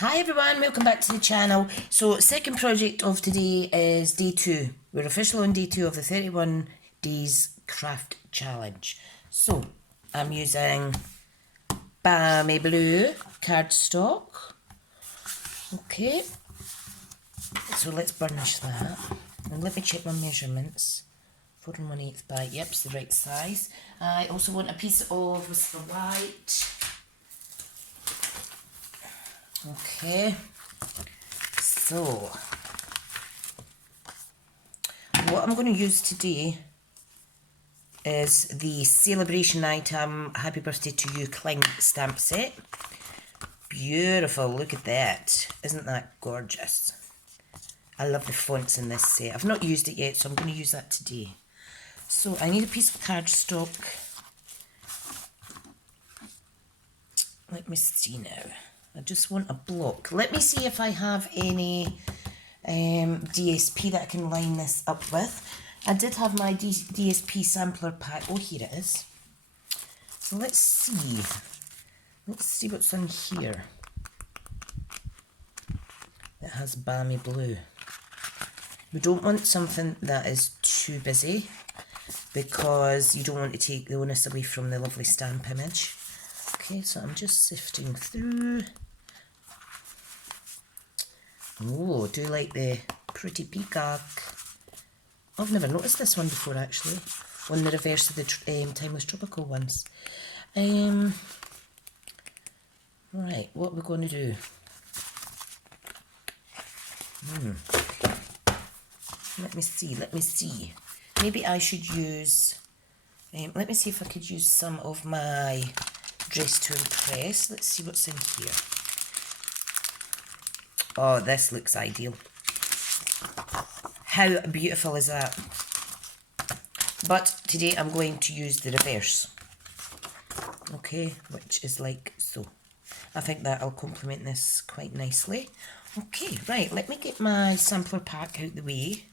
Hi everyone, welcome back to the channel. So second project of today is day 2. We're officially on day 2 of the 31 days craft challenge. So I'm using Balmy Blue cardstock. Okay, so let's burnish that. And let me check my measurements. 4 1/8 by, yep, it's the right size. I also want a piece of Whisper White. Okay, so what I'm going to use today is the celebration item Happy Birthday to You Cling stamp set. Beautiful, look at that. Isn't that gorgeous? I love the fonts in this set. I've not used it yet, so I'm going to use that today. So I need a piece of cardstock. Let me see now. I just want a block. Let me see if I have any DSP that I can line this up with. I did have my DSP sampler pack. Oh, here it is. So let's see. Let's see what's in here. It has Balmy Blue. We don't want something that is too busy because you don't want to take the onus away from the lovely stamp image. Okay, so I'm just sifting through. Oh, do you like the pretty peacock? I've never noticed this one before actually, on the reverse of the Timeless Tropical ones. Right, what are we going to do? Let me see. Maybe I should use, let me see if I could use some of my Dress to Impress. Let's see what's in here. Oh, this looks ideal. How beautiful is that? But today I'm going to use the reverse. Okay, which is like so. I think that'll complement this quite nicely. Okay, right, let me get my sampler pack out the way.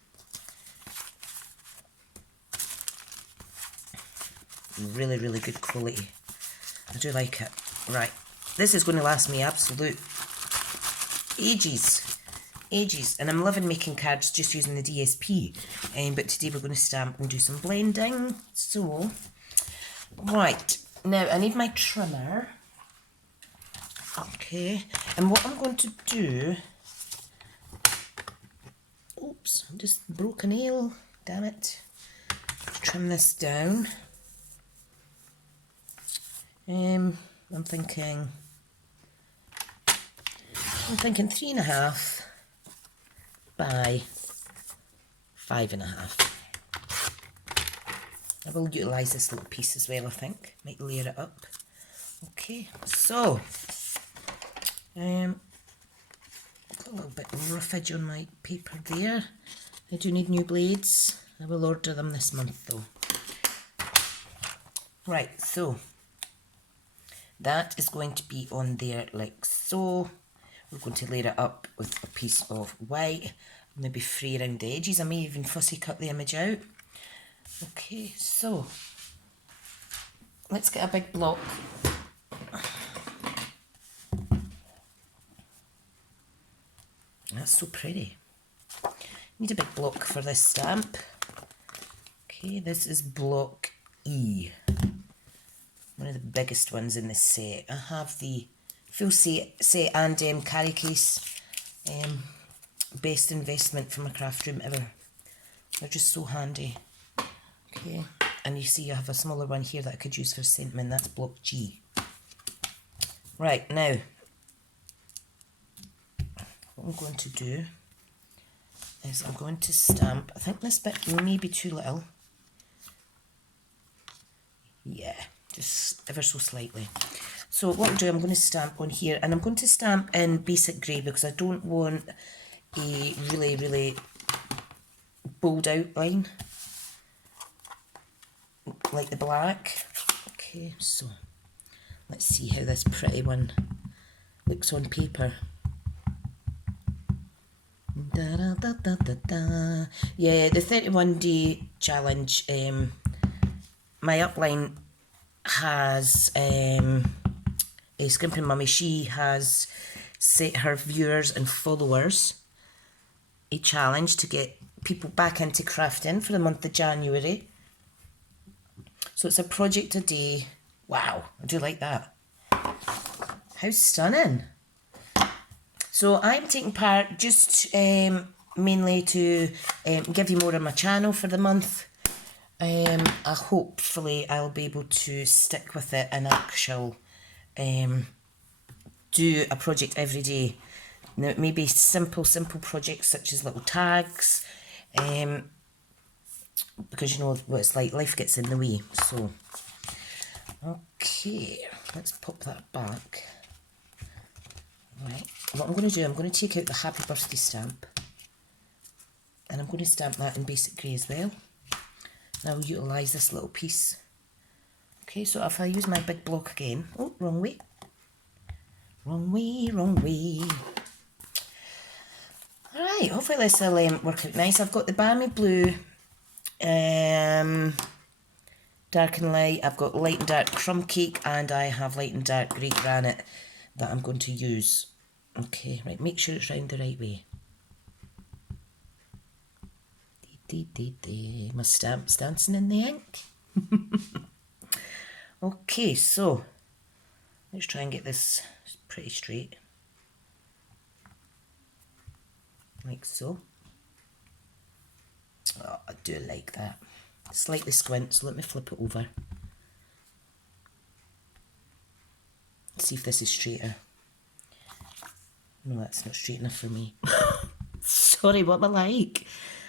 Really, really good quality. I do like it. Right, this is going to last me absolute ages, and I'm loving making cards just using the DSP, but today we're going to stamp and do some blending. So, right, now I need my trimmer. Okay, and what I'm going to do, oops, I just broke a nail, damn it, trim this down. I'm thinking 3.5 by 5.5. I will utilise this little piece as well, I think. Might layer it up. Okay, so got a little bit of roughage on my paper there. I do need new blades. I will order them this month though. Right, so that is going to be on there like so. We're going to layer it up with a piece of white, maybe fray around the edges. I may even fussy cut the image out. Okay, so let's get a big block. That's so pretty. Need a big block for this stamp. Okay, this is block E. One of the biggest ones in this set. I have the full set and carry case. Best investment for my craft room ever. They're just so handy. Okay, and you see I have a smaller one here that I could use for sentiment. That's block G. Right, now what I'm going to do is I'm going to stamp. I think this bit may be too little. Yeah, just ever so slightly. So what I'll do, I'm going to stamp on here, and I'm going to stamp in basic grey because I don't want a really, really bold outline like the black. Okay, so let's see how this pretty one looks on paper. Da, da, da, da, da, da. Yeah, the 31 day challenge, my upline has Scrimping Mummy, she has set her viewers and followers a challenge to get people back into crafting for the month of January. So it's a project a day. Wow, I do like that. How stunning. So I'm taking part just mainly to give you more on my channel for the month. Hopefully I'll be able to stick with it and actually do a project every day. Now it may be simple projects such as little tags, because you know what it's like, life gets in the way. So, okay, let's pop that back. Right, what I'm going to do, I'm going to take out the happy birthday stamp, and I'm going to stamp that in basic grey as well. And I'll utilise this little piece. Okay, so if I use my big block again, oh, wrong way. Wrong way, wrong way. Alright, hopefully this will work out nice. I've got the balmy blue, dark and light. I've got light and dark crumb cake, and I have light and dark grey granite that I'm going to use. Okay, right, make sure it's round the right way. My stamp's dancing in the ink. Okay, so let's try and get this pretty straight. Like so. Oh, I do like that. Slightly squint, so let me flip it over. See if this is straighter. No, that's not straight enough for me. Sorry, what am I like?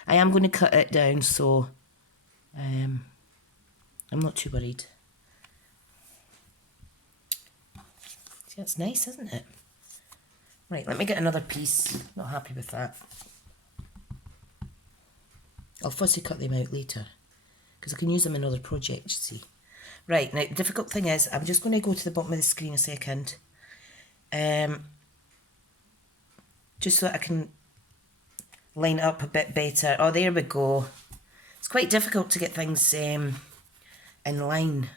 I am going to cut it down, so I'm not too worried. See, that's nice, isn't it? Right, let me get another piece. Not happy with that. I'll fussy cut them out later, because I can use them in other projects, see. Right, now the difficult thing is, I'm just going to go to the bottom of the screen a second. Just so that I can line it up a bit better. Oh, there we go. It's quite difficult to get things in line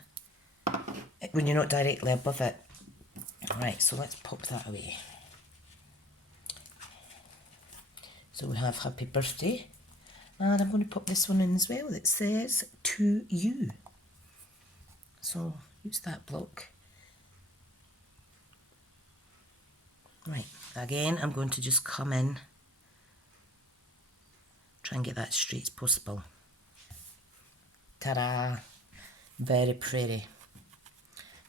when you're not directly above it. Right, so let's pop that away. So we have happy birthday. And I'm going to pop this one in as well that says to you. So use that block. Right, again, I'm going to just come in, try and get that straight as possible. Ta-da! Very pretty.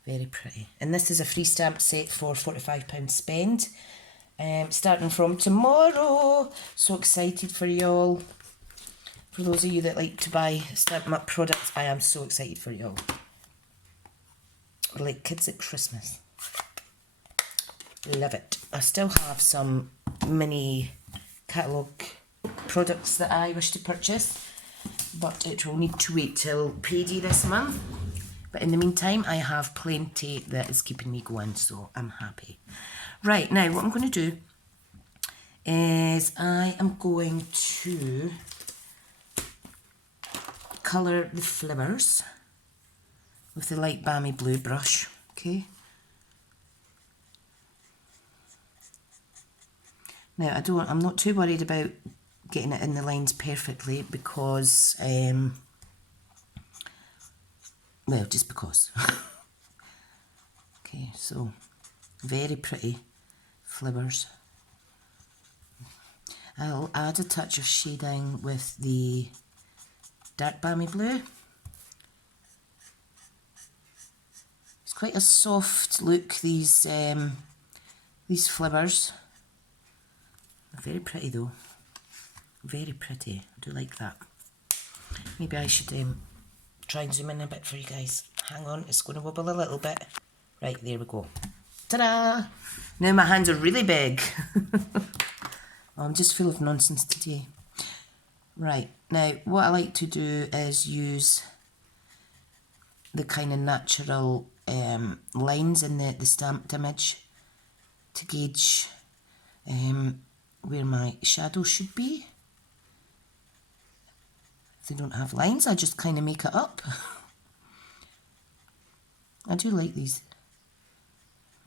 Very pretty. And this is a free stamp set for £45 spend. Starting from tomorrow. So excited for y'all. For those of you that like to buy Stampin' Up products, I am so excited for y'all. We're like kids at Christmas. Love it. I still have some mini catalogue products that I wish to purchase, but it will need to wait till payday this month. But in the meantime, I have plenty that is keeping me going, so I'm happy. Right, now what I'm going to do is I am going to colour the flowers with the light balmy blue brush, okay? Now I'm not too worried about getting it in the lines perfectly because, well, just because. Okay, so very pretty flowers. I'll add a touch of shading with the dark balmy blue. It's quite a soft look, these flowers. Very pretty though. Very pretty. I do like that. Maybe I should try and zoom in a bit for you guys. Hang on, it's going to wobble a little bit. Right, there we go. Ta-da! Now my hands are really big. Oh, I'm just full of nonsense today. Right, now what I like to do is use the kind of natural lines in the stamped image to gauge where my shadow should be. If they don't have lines, I just kind of make it up. I do like these.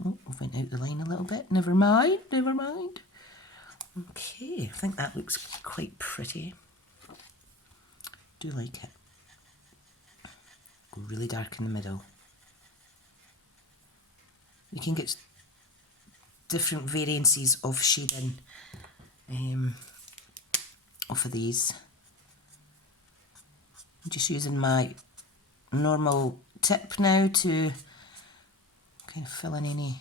Oh, I went out the line a little bit. Never mind, never mind. Okay, I think that looks quite pretty. Do like it. Go really dark in the middle. You can get different variances of shading off of these. I'm just using my normal tip now to kind of fill in any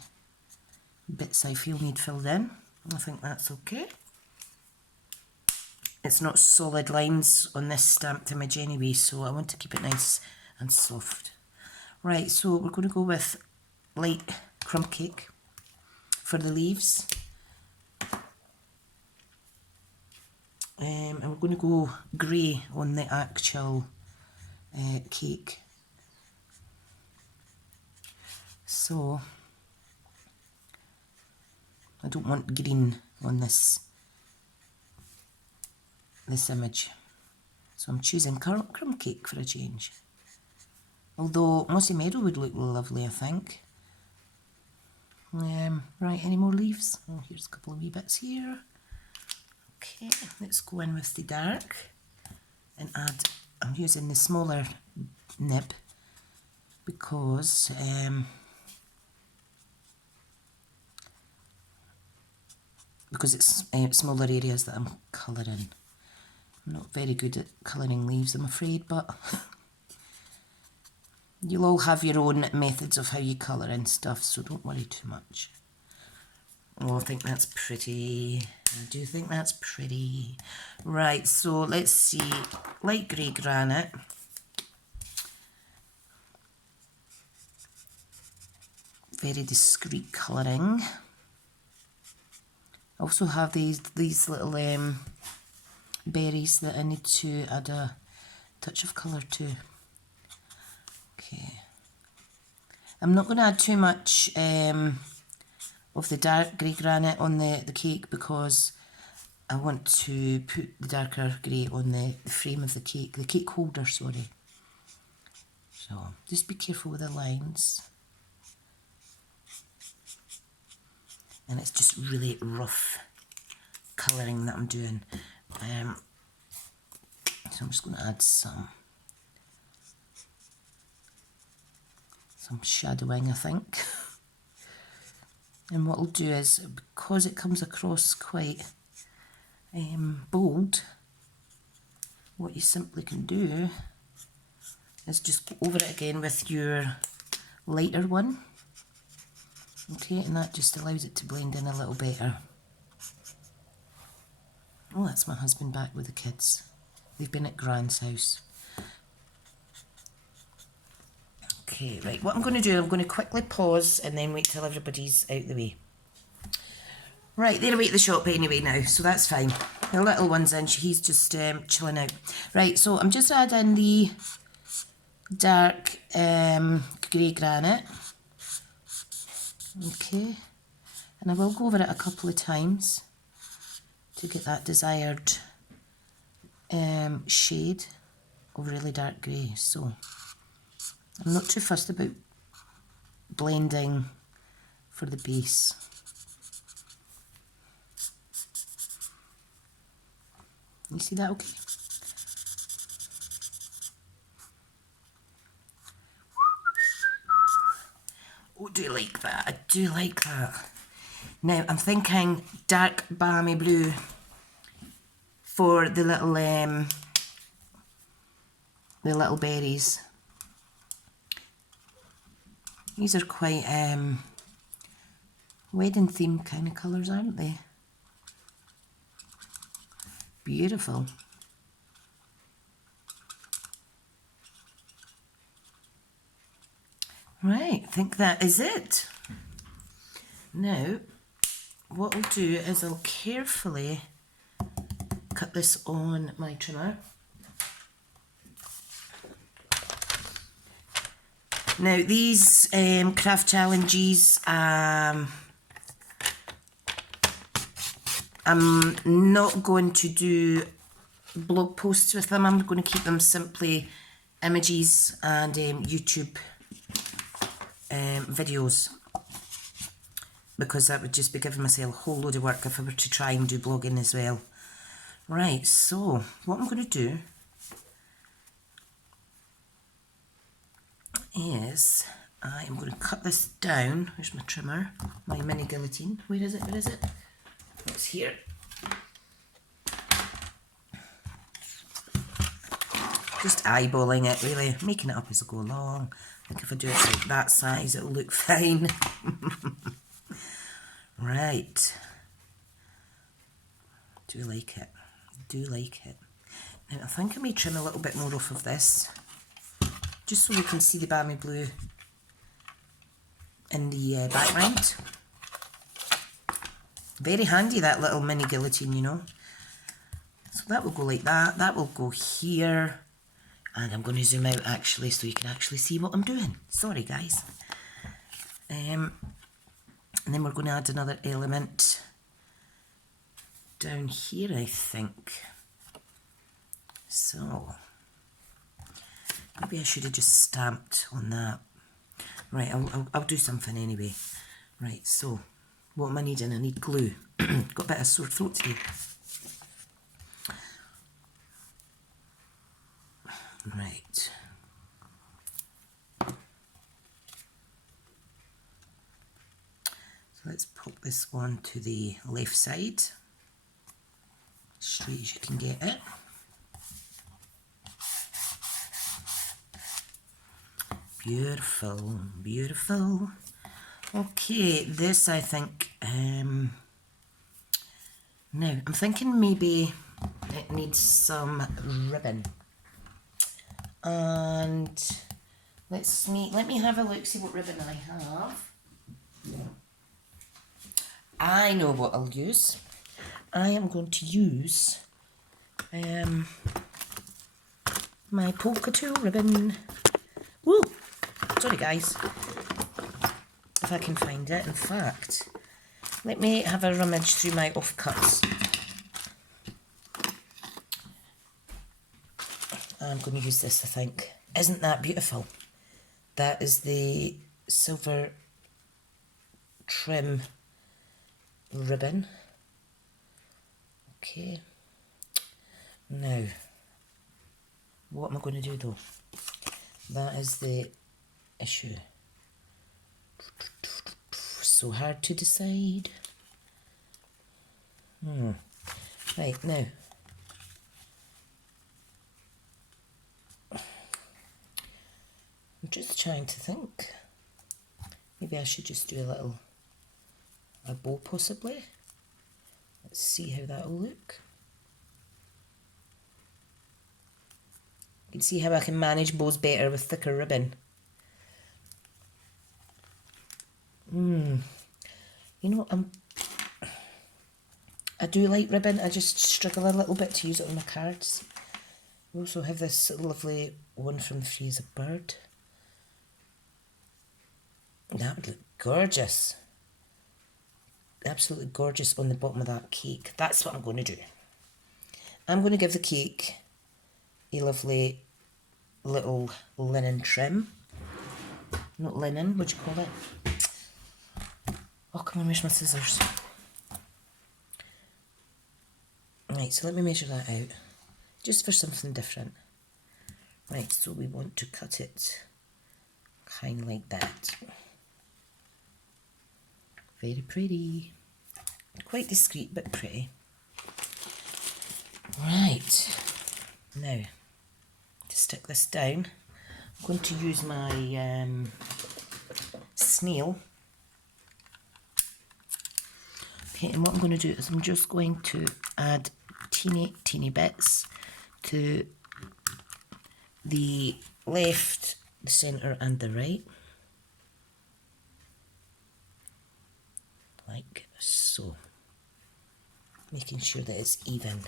bits I feel need filled in. I think that's okay. It's not solid lines on this stamped image anyway, so I want to keep it nice and soft. Right, so we're going to go with light crumb cake for the leaves. And we're going to go grey on the actual cake. So I don't want green on this image, so I'm choosing crumb cake for a change. Although mossy meadow would look lovely, I think. Right, any more leaves? Oh, here's a couple of wee bits here. Okay, let's go in with the dark and add. I'm using the smaller nib because it's smaller areas that I'm colouring. I'm not very good at colouring leaves, I'm afraid, but you'll all have your own methods of how you colour and stuff, so don't worry too much. Oh, I think that's pretty. I do think that's pretty. Right, so let's see. Light grey granite. Very discreet colouring. I also have these little berries that I need to add a touch of colour to. Okay. I'm not going to add too much of the dark grey granite on the cake because I want to put the darker grey on the frame of the cake holder, sorry. So just be careful with the lines. And it's just really rough colouring that I'm doing. So I'm just going to add some shadowing, I think. And what I'll do is, because it comes across quite bold, what you simply can do is just go over it again with your lighter one. Okay, and that just allows it to blend in a little better. Oh, that's my husband back with the kids. They've been at Grand's house. Okay, right, what I'm going to do, I'm going to quickly pause and then wait till everybody's out the way. Right, they're away at the shop anyway now, so that's fine. The little one's in, he's just chilling out. Right, so I'm just adding the dark grey granite. Okay, and I will go over it a couple of times to get that desired shade of really dark grey. So I'm not too fussed about blending for the base. You see that okay? Oh, do you like that? I do like that. Now I'm thinking dark balmy blue for the little berries. These are quite wedding theme kind of colours, aren't they? Beautiful. Right, I think that is it. Now, what I'll do is I'll carefully cut this on my trimmer. Now, these craft challenges, I'm not going to do blog posts with them. I'm going to keep them simply images and YouTube videos. because that would just be giving myself a whole load of work if I were to try and do blogging as well. Right, so what I'm going to do is I am going to cut this down. Where's my trimmer? My mini guillotine. Where is it? Where is it? It's here. Just eyeballing it, really, making it up as I go along. I think if I do it like that size, it'll look fine. Right. Do like it. Do like it. Now I think I may trim a little bit more off of this, just so we can see the balmy blue in the background. Very handy, that little mini guillotine, you know. So that will go like that. That will go here. And I'm going to zoom out actually so you can actually see what I'm doing. Sorry guys. And then we're going to add another element down here, I think. So maybe I should have just stamped on that. Right, I'll do something anyway. Right, so what am I needing? I need glue. Got a bit of sore throat today. Right. So let's pop this one to the left side, straight as you can get it. Beautiful, beautiful. Okay, this I think, now I'm thinking maybe it needs some ribbon. And let me have a look, see what ribbon I have. I know what I'll use. I am going to use my polka tool ribbon. Woo! Sorry guys, if I can find it. In fact, let me have a rummage through my offcuts. I'm going to use this, I think. Isn't that beautiful? That is the silver trim ribbon. Okay. Now, what am I going to do though? That is the issue. So hard to decide. Right, now. I'm just trying to think. Maybe I should just do a bow possibly. Let's see how that'll look. You can see how I can manage bows better with thicker ribbon. You know, I do like ribbon, I just struggle a little bit to use it on my cards. We also have this lovely one from Free as a Bird. That would look gorgeous. Absolutely gorgeous on the bottom of that cake. That's what I'm going to do. I'm going to give the cake a lovely little linen trim. Not linen, what do you call it? Oh, come on, where's my scissors? Right, so let me measure that out. Just for something different. Right, so we want to cut it kind of like that. Very pretty. Quite discreet, but pretty. Right. Now, to stick this down, I'm going to use my snail. Okay, and what I'm going to do is I'm just going to add teeny bits to the left, the centre and the right. Like so. Making sure that it's even.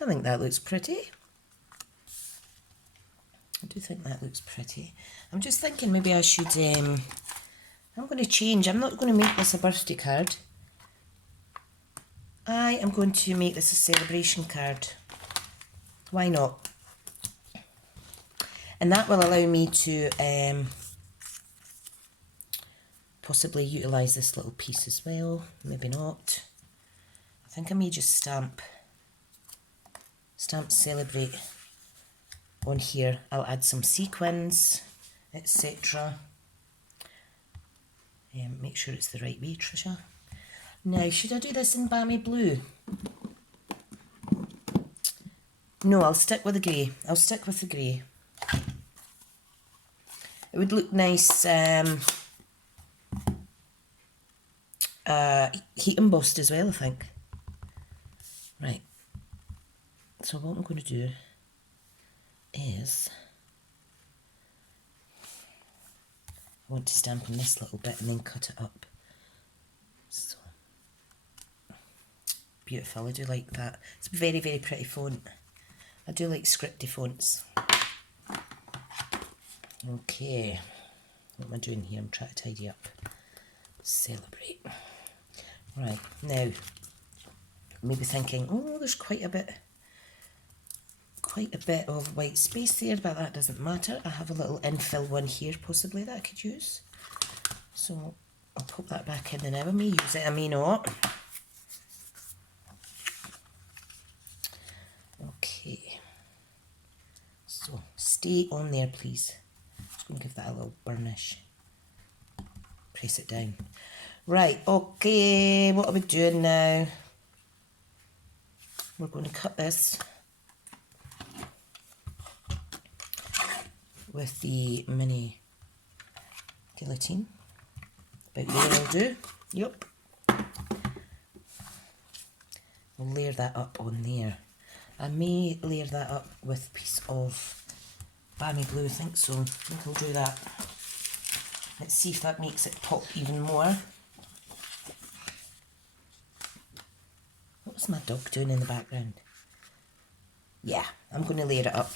I think that looks pretty. I do think that looks pretty. I'm just thinking maybe I should, I'm going to change. I'm not going to make this a birthday card. I am going to make this a celebration card. Why not? And that will allow me to possibly utilise this little piece as well, maybe not. I think I may just stamp Celebrate on here. I'll add some sequins, etc. Make sure it's the right way, Tricia. Now, should I do this in Balmy Blue? No, I'll stick with the grey. I'll stick with the grey. It would look nice heat embossed as well, I think. Right. So what I'm going to do is I want to stamp on this little bit and then cut it up. So beautiful, I do like that. It's a very, very pretty font. I do like scripty fonts. Okay, what am I doing here? I'm trying to tidy up. Celebrate. Right, now, maybe thinking, oh, there's quite a bit of white space there, but that doesn't matter. I have a little infill one here, possibly, that I could use. So, I'll pop that back in and I may use it, I may not. Okay. So, stay on there, please. Just going to give that a little burnish. Press it down. Right, okay, what are we doing now? We're going to cut this with the mini guillotine. About there will do. Yep. We'll layer that up on there. I may layer that up with a piece of Balmy Blue, I think so. I think I'll do that. Let's see if that makes it pop even more. What's my dog doing in the background? Yeah, I'm going to layer it up.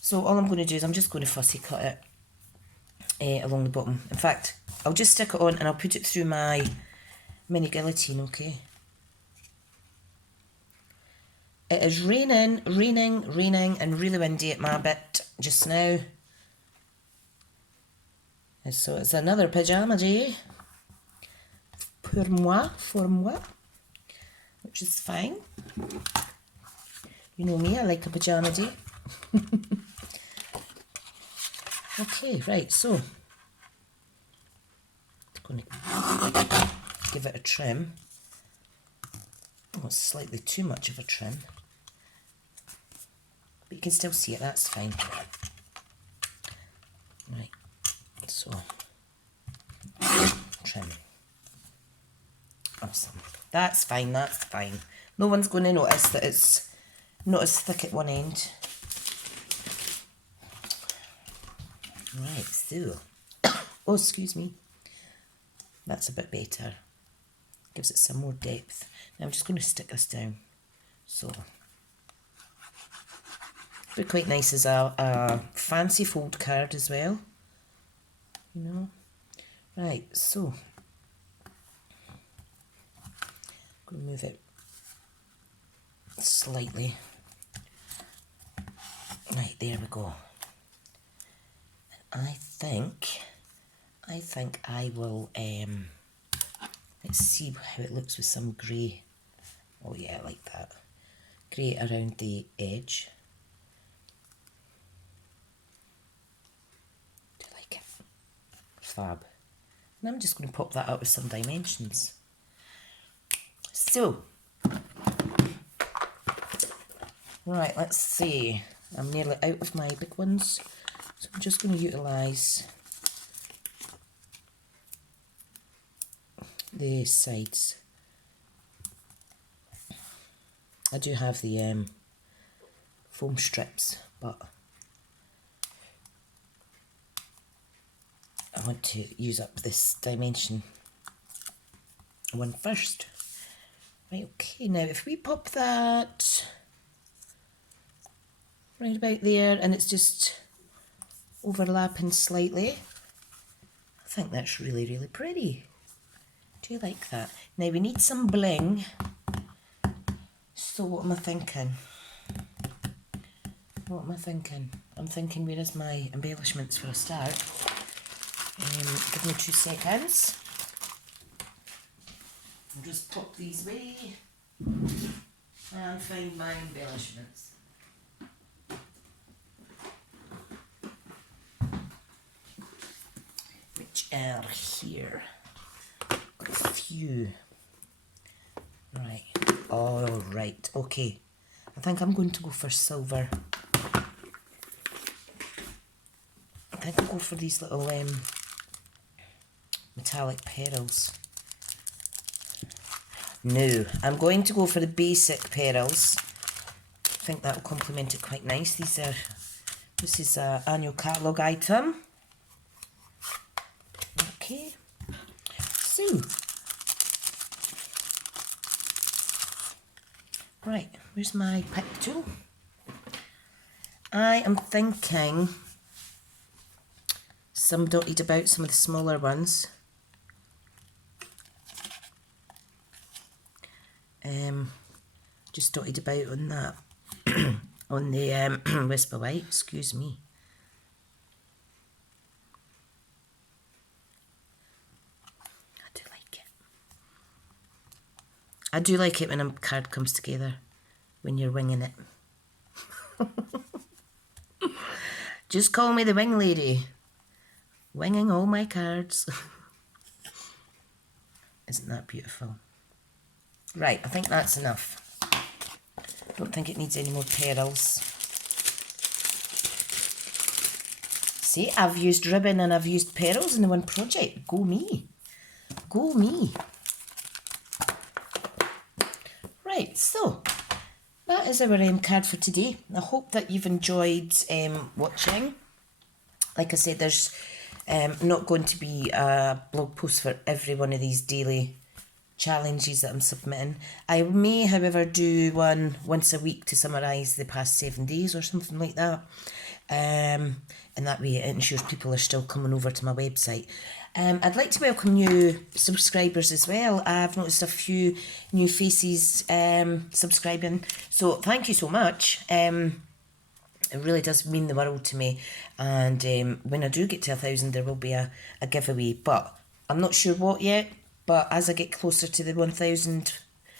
So all I'm going to do is I'm just going to fussy cut it along the bottom. In fact, I'll just stick it on and I'll put it through my mini guillotine, okay? It is raining and really windy at my bit just now. And so it's another pyjama day. For moi, which is fine. You know me, I like a pyjama day. Okay, right, so I'm going to give it a trim. Oh, it's slightly too much of a trim. But you can still see it, that's fine. Right, so trim. Awesome. That's fine, that's fine. No one's going to notice that it's not as thick at one end. Right, so, oh, excuse me. That's a bit better. Gives it some more depth. Now I'm just going to stick this down. So, it'd be quite nice as a fancy fold card as well. You know. Right, so, I'm going to move it slightly. Right, there we go. I think I will, let's see how it looks with some grey. Oh yeah, I like that. Grey around the edge. Do you like it? Fab. And I'm just going to pop that out with some dimensions. So, right, let's see. I'm nearly out of my big ones. So I'm just going to utilise the sides. I do have the foam strips, but I want to use up this dimension one first. Right, okay, now if we pop that right about there and it's just overlapping slightly, I think that's really, really pretty. Do you like that? Now we need some bling. So what am I thinking? What am I thinking? I'm thinking, where is my embellishments for a start? Give me 2 seconds. I'll just pop these away and find my embellishments. Which are here. Got a few. Right. All right. Okay. I think I'm going to go for silver. I think I'll go for these little metallic pearls. No, I'm going to go for the basic pearls. I think that will complement it quite nice. This is an annual catalogue item. Okay, so, right, where's my pick tool? I am thinking some dotted about some of the smaller ones. Just dotted about on that, on the Whisper White, excuse me. I do like it. I do like it when a card comes together, when you're winging it. Just call me the wing lady. Winging all my cards. Isn't that beautiful? Right, I think that's enough. Don't think it needs any more pearls. See, I've used ribbon and I've used pearls in the one project. Go me. Go me. Right, so that is our card for today. I hope that you've enjoyed watching. Like I said, there's not going to be a blog post for every one of these daily challenges that I'm submitting. I may, however, do one once a week to summarise the past 7 days or something like that. And that way it ensures people are still coming over to my website. I'd like to welcome new subscribers as well. I've noticed a few new faces subscribing. So thank you so much. It really does mean the world to me. And when I do get to 1,000, there will be a giveaway. But I'm not sure what yet. But as I get closer to the 1,000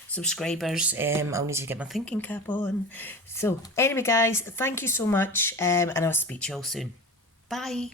subscribers, I'll need to get my thinking cap on. So anyway, guys, thank you so much, and I'll speak to you all soon. Bye.